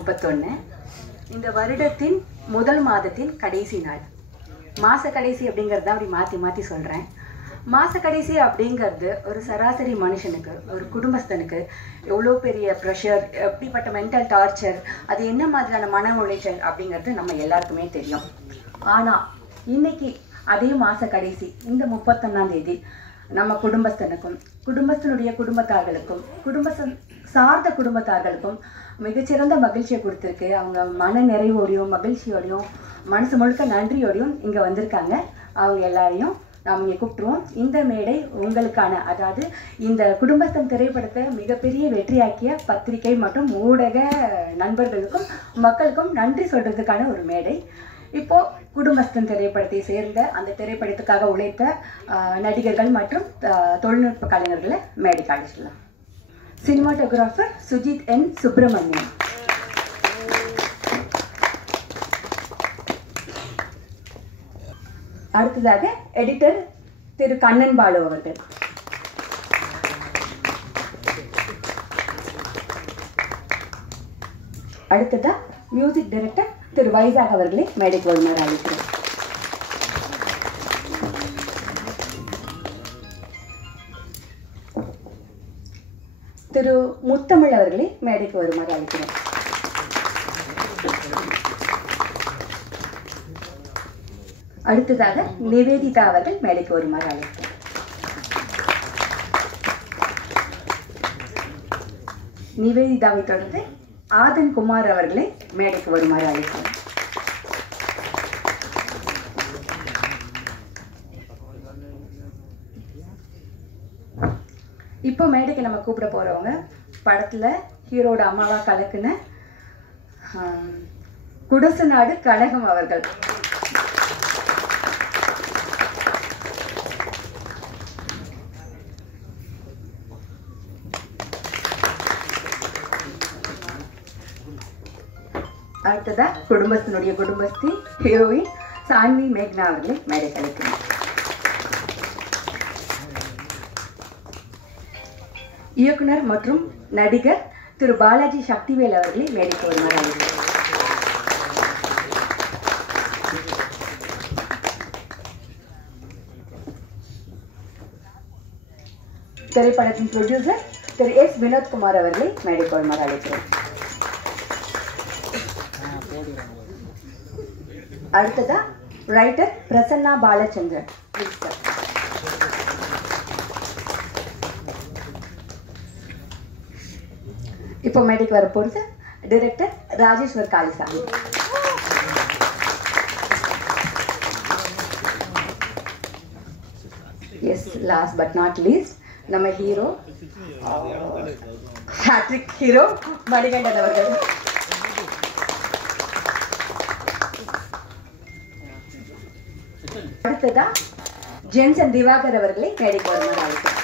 31 இந்த வருடத்தின் முதல் மாதத்தின் கடைசி நாள். மாச கடைசி அப்படிங்கிறத அப்படி மாற்றி மாற்றி சொல்கிறேன். மாச கடைசி அப்படிங்கிறது ஒரு சராசரி மனுஷனுக்கு, ஒரு குடும்பஸ்தனுக்கு எவ்வளோ பெரிய ப்ரெஷர், எப்படிப்பட்ட மென்டல் டார்ச்சர், அது என்ன மாதிரியான மன உளைச்சல் அப்படிங்கிறது நம்ம எல்லாருக்குமே தெரியும். ஆனால் இன்னைக்கு அதே மாச கடைசி இந்த 31ஆம் தேதி நம்ம குடும்பஸ்தனுக்கும், குடும்பத்தினுடைய குடும்பத்தார்களுக்கும், சார்ந்த குடும்பத்தார்களுக்கும் மிகச்சிறந்த மகிழ்ச்சியை கொடுத்துருக்கு. அவங்க மன நிறைவோடையும் மகிழ்ச்சியோடையும் மனசு முழுக்க நன்றியோடையும் இங்கே வந்திருக்காங்க. அவங்க எல்லாரையும் நாம் இங்கே கூப்பிட்டுருவோம். இந்த மேடை உங்களுக்கான, அதாவது இந்த குடும்பஸ்தன் திரைப்படத்தை மிகப்பெரிய வெற்றியாக்கிய பத்திரிகை மற்றும் ஊடக நண்பர்களுக்கும் மக்களுக்கும் நன்றி சொல்றதுக்கான ஒரு மேடை. இப்போ குடும்பஸ்தன் திரைப்படத்தை சேர்ந்த அந்த திரைப்படத்துக்காக உழைத்த நடிகர்கள் மற்றும் தொழில்நுட்ப கலைஞர்களை மேடைக்கு அழைச்சிடலாம். சினிமாட்டோகிராஃபர் சுஜித் என் சுப்பிரமணியம், அடுத்ததாக எடிட்டர் திரு கண்ணன் பாலு அவர்கள், அடுத்ததா மியூசிக் டைரக்டர் திரு வைசாக் அவர்களை மேடைக்கு வருமாறு அழைக்கிறேன். திரு முத்தமிழ் அவர்களை மேடைக்கு வருமாறு அழைக்கிறேன். அடுத்ததாக நிவேதிதா அவர்கள் மேடைக்கு வருமாறு அழைக்கிறேன். நிவேதிதாவை தொடர்ந்து ஆதன் குமார் அவர்களை மேடைக்கு வருமாறு அழைக்கிறேன். இப்போ மேடைக்கு நம்ம கூப்பிட போறவங்க படத்துல ஹீரோட அம்மாவா கலக்குன குடசுநாடு கனகம் அவர்கள். அடுத்ததா குடும்பத்தினுடைய குடும்பஸ்தி ஹீரோயின் சான்வி மேக்னா அவர்களை மேடை கலைக்கிறேன். இயக்குனர் மற்றும் நடிகர் திரு பாலாஜி சக்திவேல் அவர்களை மேடைக்கு வருமாறு அழைக்கிறேன். திரைப்படத்தின் ப்ரொடியூசர் திரு எஸ் வினோத்குமார் அவர்களை மேடைக்கு வருமாறு அழைக்கிறேன். அடுத்ததா ரைட்டர் பிரசன்னா பாலச்சந்திரன். இப்போ மேடைக்கு வரப்போறது director Rajeshwar Kalisamy. Yes, last but not least நம்ம ஹீரோ, ஹேட்ரிக் ஹீரோ மணிகண்டன் அவர்கள். அடுத்ததா ஜென்சன் திவாகர் அவர்களை மேடைக்கு வருமாறு அழைக்கிறேன்.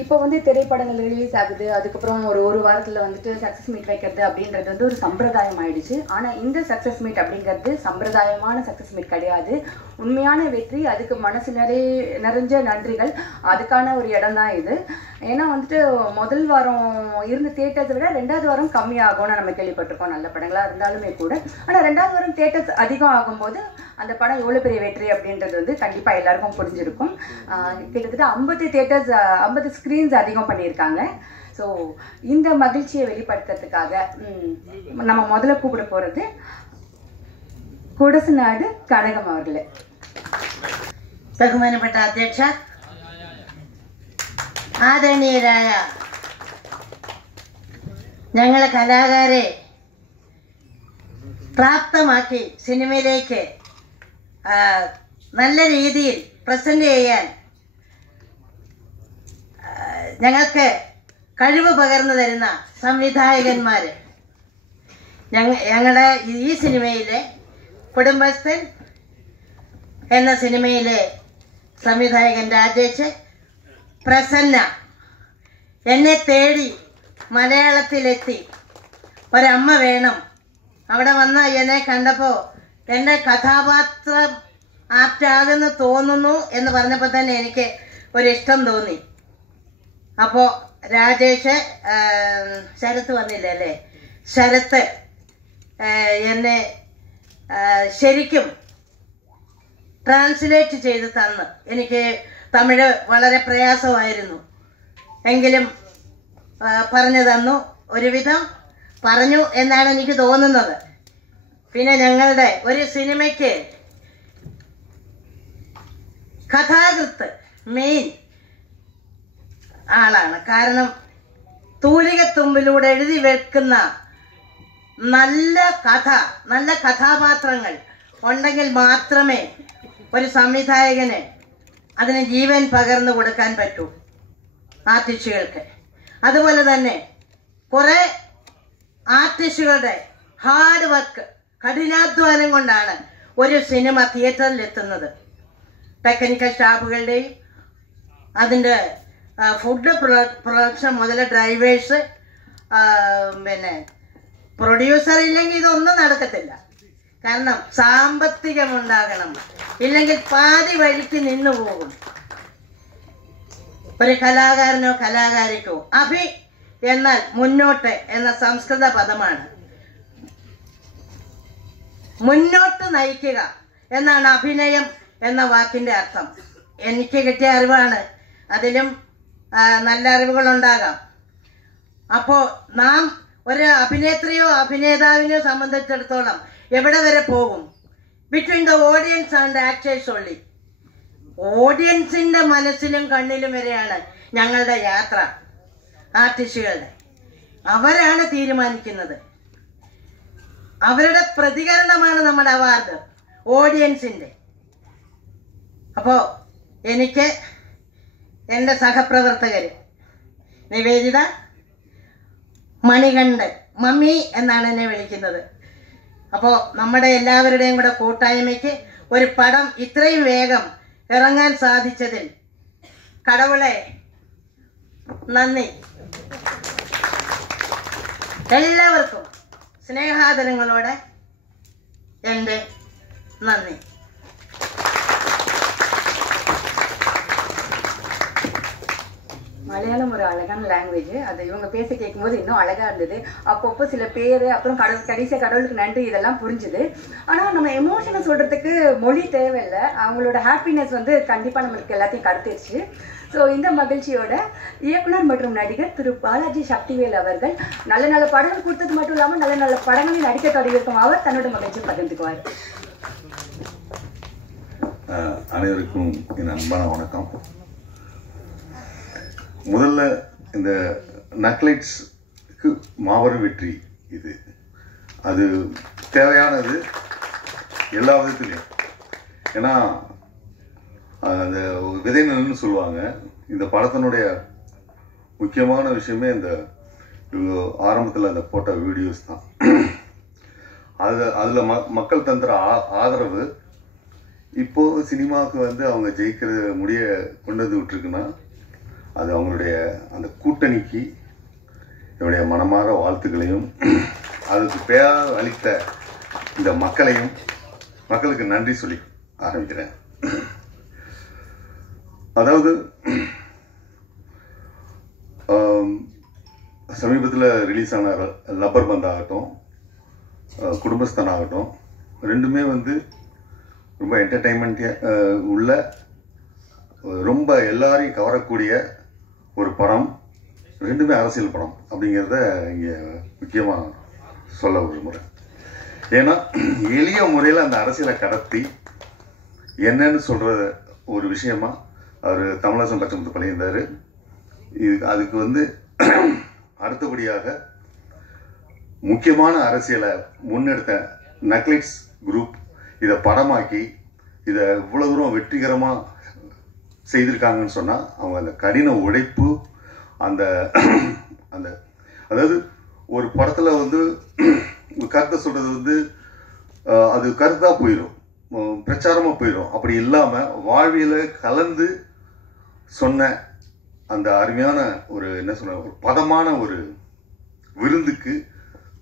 இப்போ திரைப்படங்கள் ரிலீஸ் ஆகுது, அதுக்கப்புறம் ஒரு வாரத்தில் சக்ஸஸ் மீட் வைக்கிறது அப்படின்றது ஒரு சம்பிரதாயம் ஆயிடுச்சு. ஆனால் இந்த சக்ஸஸ் மீட் அப்படிங்கிறது சம்பிரதாயமான சக்ஸஸ் மீட் கிடையாது. உண்மையான வெற்றி, அதுக்கு மனசு நிறைஞ்ச நன்றிகள், அதுக்கான ஒரு இடம் தான் இது. ஏன்னா முதல் வாரம் இருந்த தியேட்டர்ஸை விட 2வது வாரம் கம்மியாகும்னு நம்ம கேள்விப்பட்டிருக்கோம், நல்ல படங்களாக இருந்தாலுமே கூட. ஆனால் 2வது வாரம் தியேட்டர்ஸ் அதிகம் ஆகும்போது அந்த படம் எவ்வளோ பெரிய வெற்றி அப்படின்றது கண்டிப்பாக எல்லாருக்கும் புரிஞ்சிருக்கும். கிட்டத்தட்ட 50 தியேட்டர்ஸ், 50 ஸ்க்ரீன்ஸ் அதிகம் பண்ணியிருக்காங்க. ஸோ இந்த மகிழ்ச்சியை வெளிப்படுத்துறதுக்காக நம்ம முதல்ல கூப்பிட போகிறது குடசுநாடு கனகம் அவர்களே. ബഹുമാനപ്പെട്ട അധ്യക്ഷ, ആദരണീയരായ ഞങ്ങളെ കലാകാരെ പ്രാപ്തമാക്കി സിനിമയിലേക്ക് നല്ല രീതിയിൽ പ്രസന്റ് ചെയ്യാൻ ഞങ്ങൾക്ക് കഴിവ് പകർന്നു തരുന്ന സംവിധായകന്മാര്, ഞങ്ങളുടെ ഈ സിനിമയിലെ കുടുംബസ്ഥൻ എന്ന സിനിമയിലെ സംവിധായകൻ രാജേഷ്, പ്രസന്ന എന്നെ തേടി മലയാളത്തിലെത്തി. ഒരമ്മ വേണം. അവിടെ വന്ന് എന്നെ കണ്ടപ്പോൾ എൻ്റെ കഥാപാത്രം ആപ്റ്റാകുന്നു തോന്നുന്നു എന്ന് പറഞ്ഞപ്പോൾ തന്നെ എനിക്ക് ഒരിഷ്ടം തോന്നി. അപ്പോൾ രാജേഷ്, ശരത്ത് വന്നില്ല അല്ലേ, ശരത്ത് എന്നെ ശരിക്കും ട്രാൻസ്ലേറ്റ് ചെയ്ത് തന്ന്. എനിക്ക് തമിഴ് വളരെ പ്രയാസമായിരുന്നു, എങ്കിലും പറഞ്ഞു തന്നു. ഒരുവിധം പറഞ്ഞു എന്നാണ് എനിക്ക് തോന്നുന്നത്. പിന്നെ ഞങ്ങളുടെ ഒരു സിനിമയ്ക്ക് കഥാകൃത്ത് മെയിൻ ആളാണ്. കാരണം തൂലികത്തുമ്പിലൂടെ എഴുതി വെക്കുന്ന നല്ല കഥ, നല്ല കഥാപാത്രങ്ങൾ ഉണ്ടെങ്കിൽ മാത്രമേ ഒരു സംവിധായകന് അതിന് ജീവൻ പകർന്നു കൊടുക്കാൻ പറ്റൂ ആർട്ടിസ്റ്റുകൾക്ക്. അതുപോലെ തന്നെ കുറെ ആർട്ടിസ്റ്റുകളുടെ ഹാർഡ് വർക്ക്, കഠിനാധ്വാനം കൊണ്ടാണ് ഒരു സിനിമ തിയേറ്ററിൽ എത്തുന്നത്. ടെക്നിക്കൽ സ്റ്റാഫുകളുടെയും അതിൻ്റെ ഫുഡ് പ്രൊഡക്ഷൻ മുതൽ ഡ്രൈവേഴ്സ്, പിന്നെ പ്രൊഡ്യൂസർ ഇല്ലെങ്കിൽ ഇതൊന്നും നടക്കത്തില്ല. കാരണം സാമ്പത്തികമുണ്ടാകണം, ഇല്ലെങ്കിൽ പാതി വഴിക്ക് നിന്നു പോകും. ഒരു കലാകാരനോ കലാകാരിക്കോ അഭി എന്നാൽ മുന്നോട്ട് എന്ന സംസ്കൃത പദമാണ്. മുന്നോട്ട് നയിക്കുക എന്നാണ് അഭിനയം എന്ന വാക്കിന്റെ അർത്ഥം. എനിക്ക് കിട്ടിയ അറിവാണ്, അതിലും നല്ല അറിവുകളുണ്ടാകാം. അപ്പോൾ നാം ഒരു അഭിനേത്രിയോ അഭിനേതാവിനെയോ സംബന്ധിച്ചിടത്തോളം എവിടെ വരെ പോകും? Between the audience and actors only. ഓഡിയൻസിന്റെ മനസ്സിലും കണ്ണിലും വരെയാണ് ഞങ്ങളുടെ യാത്ര. ആർട്ടിസ്റ്റുകളുടെ അവരാണ് തീരുമാനിക്കുന്നത്. അവരുടെ പ്രതികരണമാണ് നമ്മുടെ അവാർഡ്, ഓഡിയൻസിന്റെ. അപ്പോ എനിക്ക് എൻ്റെ സഹപ്രവർത്തകര് നിവേദിത, മണികണ്ഠൻ, മമ്മി എന്നാണ് എന്നെ വിളിക്കുന്നത്. അപ്പോൾ നമ്മുടെ എല്ലാവരുടെയും കൂടെ കൂട്ടായ്മയ്ക്ക് ഒരു പടം ഇത്രയും വേഗം ഇറങ്ങാൻ സാധിച്ചതിൽ കടവുളെ നന്ദി. എല്ലാവർക്കും സ്നേഹാദരങ്ങളോടെ എൻ്റെ നന്ദി. மலையாளம் ஒரு அழகான லாங்குவேஜ். அது இவங்க பேச கேட்கும்போது இன்னும் அழகா இருந்தது. அப்பப்போ சில பேர், அப்புறம் கடைசியாக கடவுளுக்கு நன்றி, இதெல்லாம் புரிஞ்சுது. ஆனால் நம்ம எமோஷனை சொல்றதுக்கு மொழி தேவையில்லை. அவங்களோட ஹாப்பினஸ் வந்து கண்டிப்பாக நம்மளுக்கு எல்லாத்தையும் கடத்திடுச்சு. ஸோ இந்த மகிழ்ச்சியோட இயக்குனர் மற்றும் நடிகர் திரு பாலாஜி சக்திவேல் அவர்கள் நல்ல நல்ல படங்கள் கொடுத்தது மட்டும் இல்லாமல் நல்ல நல்ல படங்களில் நடிக்க தொடங்கியிருக்கும் அவர் தன்னோட மகிழ்ச்சி பகிர்ந்துக்குவார். அனைவருக்கும் என் அன்பான வணக்கம். முதல்ல இந்த நக்லைட்ஸ்க்கு மாபெரும் வெற்றி இது. அது தேவையானது எல்லா விதத்துலையும். ஏன்னா அந்த விதை நெல்லுன்னு சொல்லுவாங்க. இந்த படத்தினுடைய முக்கியமான விஷயமே இந்த ஆரம்பத்தில் அந்த போட்ட வீடியோஸ் தான். அதில் மக்கள் தந்துற ஆதரவு இப்போது சினிமாவுக்கு வந்து அவங்க ஜெயிக்கிற முடிய கொண்டு வந்து விட்டுருக்குன்னா அது அவங்களுடைய அந்த கூட்டணிக்கு என்னுடைய மனமாற வாழ்த்துக்களையும் அதுக்கு பேர் அளித்த இந்த மக்களுக்கு நன்றி சொல்லி ஆரம்பிக்கிறேன். அதாவது சமீபத்தில் ரிலீஸ் ஆன லப்பர் பந்த் ஆகட்டும், குடும்பஸ்தன் ஆகட்டும், ரெண்டுமே வந்து ரொம்ப என்டர்டெயின்மெண்ட்டாக உள்ள ரொம்ப எல்லாரையும் கவரக்கூடிய ஒரு படம். ரெண்டுமே அரசியல் படம் அப்படிங்கிறத இங்கே முக்கியமாக சொல்ல விரும்புகிறேன். ஏன்னா எளிய முறையில் அந்த அரசியலை கடத்தி என்னன்னு சொல்கிற ஒரு விஷயமா அவர் தமிழரசன் பச்சமுத்து பண்ணியிருந்தார். அதுக்கு வந்து அடுத்தபடியாக முக்கியமான அரசியலை முன்னெடுத்த நக்லைட்ஸ் குரூப் இதை படமாக்கி இதை இவ்வளோ தூரம் வெற்றிகரமாக செய்திருக்காங்கன்னு சொன்னால் அவங்க அந்த கடின உழைப்பு, அந்த அந்த அதாவது ஒரு படத்தில் வந்து கருத்தை சொல்கிறது வந்து அது கருத்தாக போயிடும். பிரச்சாரமாக போயிடும். அப்படி இல்லாமல் வாழ்வியலை கலந்து சொன்ன அந்த அருமையான ஒரு என்ன சொல்ற ஒரு பதமான ஒரு விருந்துக்கு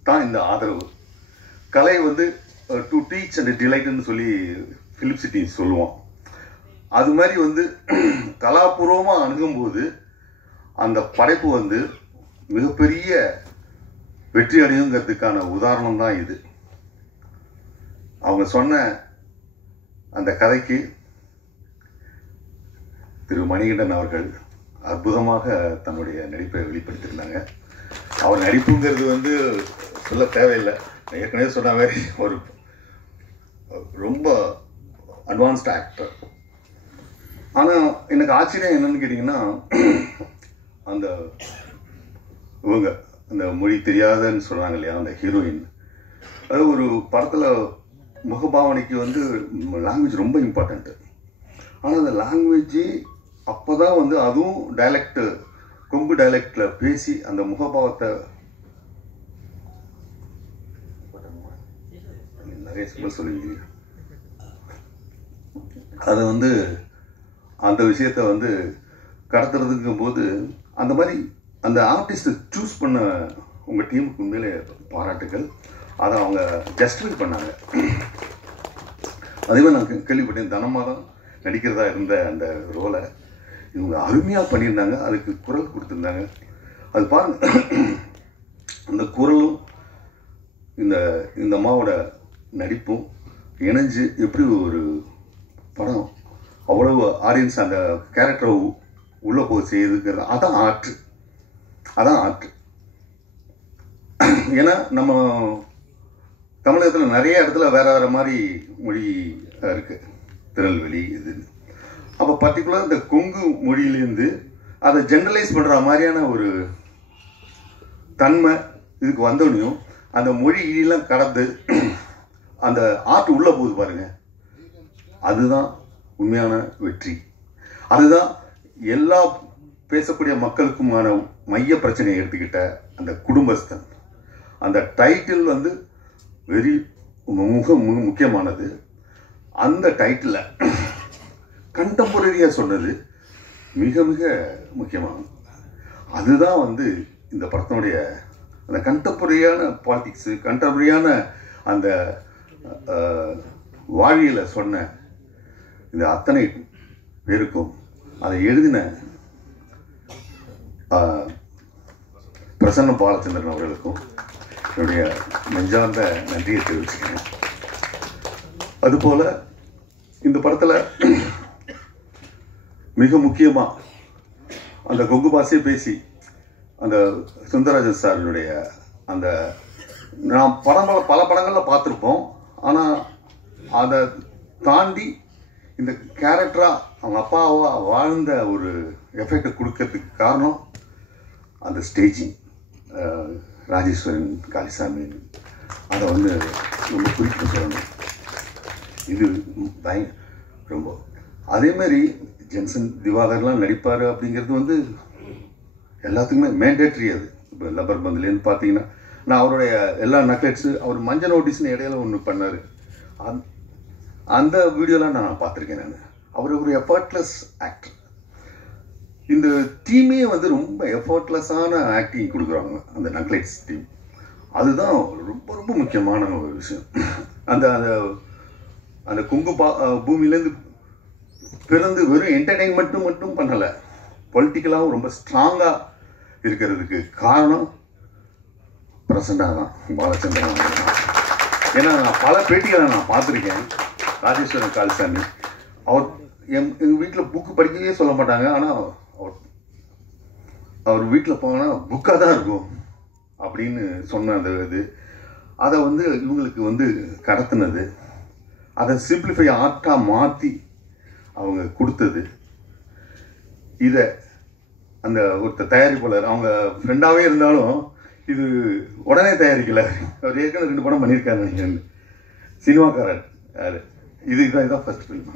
தான் இந்த ஆதரவு. கலை வந்து டு டீச் அண்ட் டிலைட்னு சொல்லி ஃபிலிப் சிட்டி சொல்லுவோம். அது மாதிரி வந்து கலாபூர்வமாக அணுகும்போது அந்த படைப்பு வந்து மிகப்பெரிய வெற்றி அடையுங்கிறதுக்கான உதாரணம் தான் இது. அவங்க சொன்ன அந்த கதைக்கு திரு மணிகண்டன் அவர்கள் அற்புதமாக தன்னுடைய நடிப்பை வெளிப்படுத்தியிருந்தாங்க. அவர் நடிப்புங்கிறது வந்து சொல்ல தேவையில்லை, ஏற்கனவே சொன்ன மாதிரி ஒரு ரொம்ப அட்வான்ஸ்ட் ஆக்டர். ஆனால் எனக்கு ஆச்சரியம் என்னன்னு கேட்டிங்கன்னா, அந்த இவங்க அந்த மொழி தெரியாதன்னு சொல்கிறாங்க இல்லையா, அந்த ஹீரோயின், அது ஒரு படத்தில் முகபாவனைக்கு வந்து லாங்குவேஜ் ரொம்ப இம்பார்ட்டண்ட்டு. ஆனால் அந்த லாங்குவேஜ் அப்போ தான் வந்து அதுவும் டைலக்ட், கொங்கு டைலக்டில் பேசி அந்த முகபாவத்தை நிறைய சொல்லுவீங்க. அதை வந்து அந்த விஷயத்தை வந்து கடத்துறதுங்கும் போது அந்த மாதிரி அந்த ஆர்டிஸ்ட்டை சூஸ் பண்ண உங்கள் டீமுக்கு உண்மையிலே பாராட்டுகள். அதை அவங்க ஜஸ்டிஃபை பண்ணாங்க. அதே மாதிரி நான் கேள்விப்பட்டேன், தனமாக தான் நடிக்கிறதா இருந்த அந்த ரோலை இவங்க அருமையாக பண்ணியிருந்தாங்க. அதுக்கு குரல் கொடுத்துருந்தாங்க. அது பாருங்க, அந்த குரலும் இந்த அம்மாவோட நடிப்பும் இணைஞ்சு எப்படி ஒரு படம் அவ்வளவு ஆடியன்ஸ் அந்த கேரக்டரை உள்ளே போய் செய்யுதுங்கிறது அதான் ஆர்ட். ஏன்னா நம்ம தமிழகத்தில் நிறைய இடத்துல வேற வேற மாதிரி மொழி இருக்கு, திருநெல்வேலி இது. அப்போ பர்டிகுலர் இந்த கொங்கு மொழியிலேருந்து அதை ஜென்ரலைஸ் பண்ணுற மாதிரியான ஒரு தன்மை இதுக்கு வந்தோடனையும் அந்த மொழியெல்லாம் கடந்து அந்த ஆர்ட் உள்ளே போகுது பாருங்க, அதுதான் உண்மையான வெற்றி. அதுதான் எல்லா பேசக்கூடிய மக்களுக்குமான மைய பிரச்சனையை எடுத்துக்கிட்ட அந்த குடும்பஸ்தன். அந்த டைட்டில் வந்து முக்கியமானது. அந்த டைட்டில் கண்டெம்பரரியாக சொன்னது மிக மிக முக்கியமானது. அதுதான் வந்து இந்த படத்தினுடைய அந்த கண்டெம்பரரியான பாலிடிக்ஸு, கண்டெம்பரரியான அந்த வாழ்வியலை சொன்ன இந்த அத்தனை பேருக்கும் அதை எழுதின பிரசன்ன பாலச்சந்திரன் அவர்களுக்கும் என்னுடைய நெஞ்சார்ந்த நன்றியை தெரிவிச்சுக்கிறேன். அதுபோல் இந்த படத்தில் மிக முக்கியமாக அந்த கொங்கு பாஷையை பேசி அந்த சுந்தரராஜன் சாருடைய அந்த நாம் பல படங்களில் பார்த்துருப்போம். ஆனால் அதை தாண்டி இந்த கேரக்டராக அவங்க அப்பாவா வாழ்ந்த ஒரு எஃபெக்டை கொடுக்கறதுக்கு காரணம் அந்த ஸ்டேஜிங். ராஜேஸ்வரன் காளிசாமி அதை வந்து ரொம்ப குறிப்பிட்டு சொல்லணும். இது ரொம்ப அதேமாரி ஜென்சன் திவாகர்லாம் நடிப்பார் அப்படிங்கிறது வந்து எல்லாத்துக்குமே மேண்டேட்ரி. அது இப்போ லப்பர் பந்துலேருந்து பார்த்தீங்கன்னா, நான் அவருடைய எல்லா நக்லெட்ஸு, அவர் மஞ்சள் நோட்டீஸ்னு இடையில ஒன்று பண்ணார், அந்த வீடியோலாம் நான் பார்த்துருக்கேன். அவர் ஒரு எஃபர்ட்லெஸ் ஆக்டர். இந்த டீமே வந்து ரொம்ப எஃபர்ட்லெஸ்ஸான ஆக்டிங் கொடுக்குறாங்க அந்த நக்லைட்ஸ் டீம். அதுதான் ரொம்ப ரொம்ப முக்கியமான ஒரு விஷயம். அந்த அந்த கொங்கு பூமியிலேருந்து பிறந்து வெறும் என்டர்டெயின்மெண்ட்டும் மட்டும் பண்ணலை, பொலிட்டிக்கலாகவும் ரொம்ப ஸ்ட்ராங்காக இருக்கிறதுக்கு காரணம் பிரசன்னா தான், பாலச்சந்திரன் தான். ஏன்னா நான் பல பேட்டிகளை நான் பார்த்துருக்கேன். ராஜேஸ்வரன் காளிசாமி அவர் எங்கள் வீட்டில் புக்கு படிக்கவே சொல்ல மாட்டாங்க. ஆனால் அவர் வீட்டில் போனால் புக்காக தான் இருக்கும் அப்படின்னு சொன்ன அந்த இது, அதை வந்து இவங்களுக்கு வந்து கடத்தினது, அதை சிம்பிளிஃபை ஆர்ட்டாக மாற்றி அவங்க கொடுத்தது. இதை அந்த ஒருத்தர் தயாரிப்பாளர் அவங்க ஃப்ரெண்டாகவே இருந்தாலும் இது உடனே தயாரிக்கலை. அவர் ஏற்கனவே 2 படம் பண்ணியிருக்காரு நினைக்கிறேன். சினிமாக்காரர் யார், இதுதான் ஃபர்ஸ்ட் ஃபிலிம்.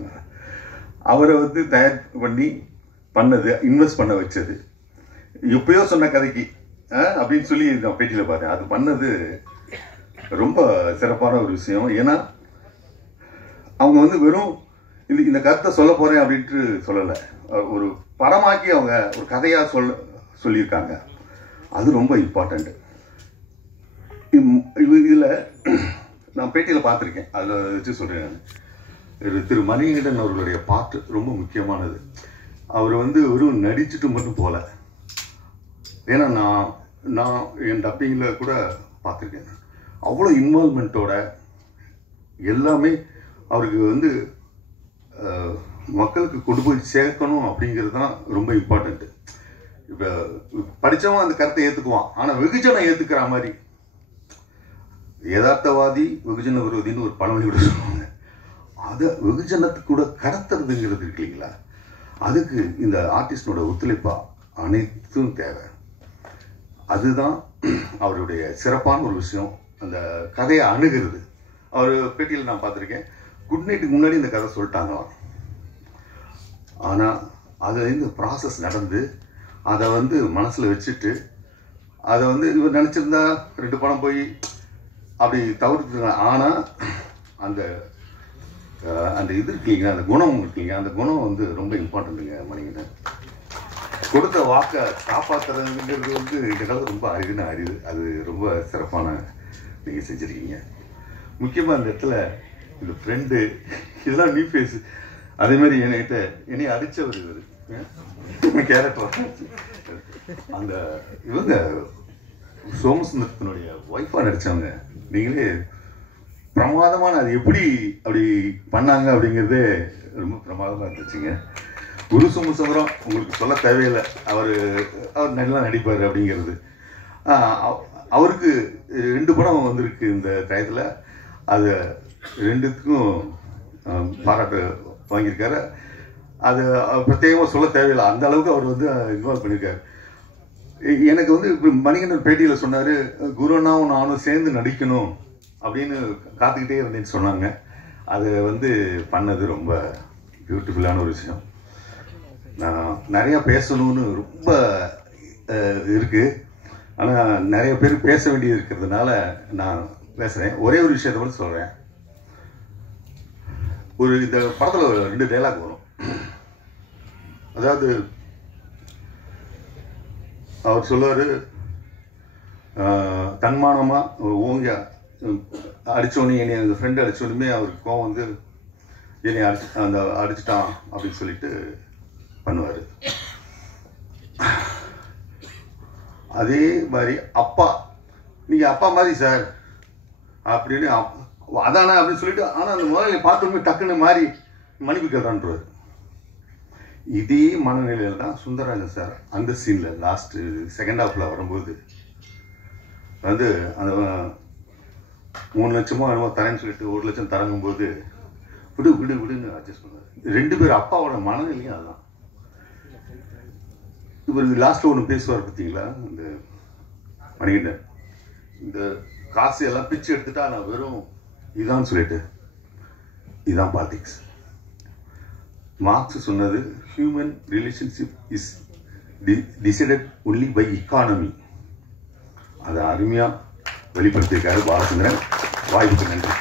அவரை வந்து தயார் பண்ணி பண்ணது, இன்வெஸ்ட் பண்ண வச்சது, எப்பயோ சொன்ன கதைக்கு அப்படின்னு சொல்லி நான் பேட்டியில் பார்த்தேன். அது பண்ணது ரொம்ப சிறப்பான ஒரு விஷயம். ஏன்னா அவங்க வந்து வெறும் இந்த கருத்தை சொல்ல போகிறேன் அப்படின்ட்டு சொல்லலை, ஒரு படமாக்கி அவங்க ஒரு கதையாக சொல்லியிருக்காங்க. அது ரொம்ப இம்பார்ட்டண்ட்டு. இதில் நான் பேட்டியில் பார்த்துருக்கேன், அதில் வச்சு சொல்கிறேன். திரு மணிகண்டன் அவர்களுடைய பாட்டு ரொம்ப முக்கியமானது. அவர் வந்து வெறும் நடிச்சுட்டு மட்டும் போகல. ஏன்னா நான் என் டப்பிங்கில் கூட பார்த்துருக்கேன். அவ்வளோ இன்வால்மெண்ட்டோட எல்லாமே அவருக்கு வந்து மக்களுக்கு கொண்டு போய் சேர்க்கணும் அப்படிங்கிறது தான் ரொம்ப இம்பார்ட்டண்ட்டு. இப்போ படித்தவன் அந்த கருத்தை ஏற்றுக்குவான், ஆனால் வெகுஜனம் ஏற்றுக்கிற மாதிரி. யதார்த்தவாதி வெகுஜன விரோதின்னு ஒரு பழமொழி கூட சொல்லுவாங்க. அதை வெகுஜனத்துக்கு கூட கடத்துறதுங்கிறது இருக்கு இல்லைங்களா, அதுக்கு இந்த ஆர்டிஸ்டோட ஒத்துழைப்பா அனைத்தும் தேவை. அதுதான் அவருடைய சிறப்பான ஒரு விஷயம், அந்த கதையை அணுகிறது. அவர் பேட்டியில் நான் பார்த்துருக்கேன், குட் நைட்டுக்கு முன்னாடி இந்த கதை சொல்லிட்டாங்க. ஆனால் அதில் இந்த ப்ராசஸ் நடந்து அதை வந்து மனசில் வச்சுட்டு அதை வந்து இவர் நினச்சிருந்தா 2 படம் போய் அப்படி தவிர்த்துருங்க. ஆனால் அந்த அந்த இது இருக்கீங்க, அந்த குணம் இருக்கீங்க, அந்த குணம் வந்து ரொம்ப இம்பார்ட்டண்ட்டுங்க. மணிகண்டன் கொடுத்த வாக்கை காப்பாற்றுறதுங்கிறது வந்து என்னால் ரொம்ப அரிது. அது ரொம்ப சிறப்பான நீங்கள் செஞ்சுருக்கீங்க. முக்கியமாக அந்த இடத்துல இந்த ஃப்ரெண்டு இதெல்லாம் நியூ ஃபேஸ். அதே மாதிரி என்னை அடித்தவர் இவர் கேரக்டர். அந்த இவங்க சோமசுந்தரத்தினுடைய ஒய்ஃபாக நடித்தவங்க, நீங்களே பிரமாதமான அது எப்படி அப்படி பண்ணாங்க அப்படிங்கிறதே ரொம்ப பிரமாதமாக இருந்துச்சுங்க. குரு சோமசுந்தரம் உங்களுக்கு சொல்ல தேவையில்லை, அவர் நல்லா நடிப்பார் அப்படிங்கிறது. அவருக்கு 2 படம் வந்திருக்கு இந்த டயத்தில். அது 2த்துக்கும் பாராட்டு வாங்கியிருக்காரு. அது பிரத்யேகமாக சொல்ல தேவையில்லை, அந்த அளவுக்கு அவர் வந்து இன்வால்வ் பண்ணியிருக்காரு. எனக்கு வந்து இப்போ மணிகண்டன் பேட்டியில் சொன்னார், குருனாவும் நானும் சேர்ந்து நடிக்கணும் அப்படின்னு காத்துக்கிட்டே இருந்தேன்னு சொன்னாங்க. அது வந்து பண்ணது ரொம்ப பியூட்டிஃபுல்லான ஒரு விஷயம். நான் நிறையா பேசணும்னு ரொம்ப இருக்குது, ஆனால் நிறைய பேர் பேச வேண்டியது இருக்கிறதுனால நான் பேசுகிறேன். ஒரே ஒரு விஷயத்தை மட்டும் சொல்கிறேன். இந்த படத்தில் 2 டைலாக் வரும். அதாவது அவர் சொல்லுவார், தன்மானமாக ஓங்க அடித்தோன்னே என்னை அந்த ஃப்ரெண்டு அடித்தோன்னுமே அவருக்கு கோவம் வந்து என்னை அடிச்சிட்டான் அப்படின்னு சொல்லிட்டு பண்ணுவார். அதே மாதிரி அப்பா, நீங்கள் அப்பா மாதிரி சார் அப்படின்னு அதானே அப்படின்னு சொல்லிட்டு, ஆனால் அந்த முதல்ல பார்த்தோமே டக்குன்னு மாறி மன்னிப்பு கேட்கறான்றார். இதே மனநிலையில் தான் சுந்தரராஜன் சார் அந்த சீனில் லாஸ்ட்டு செகண்ட் ஹாஃபில் வரும்போது வந்து அந்த 3 லட்சமோ என்னமோ தரேன்னு சொல்லிட்டு 1 லட்சம் தரங்கும்போது விடுன்னு அட்ஜஸ்ட் பண்ணார். 2 பேர் அப்பாவோட மனநிலையும் அதுதான். இவர் லாஸ்ட்டில் ஒன்று பேசுவார் பார்த்தீங்களா, இந்த மணிகண்டன், இந்த காசு எல்லாம் பிச்சு எடுத்துட்டா நான் வெறும் இதான் சொல்லிட்டு, இதுதான் பாலிடிக்ஸ். மார்க்ஸ் சொன்னது human relationship is decided only by economy. அதை அருமையாக வெளிப்படுத்தியிருக்காரு பாலச்சந்திரன். வாய்ப்புக்கு நன்றி.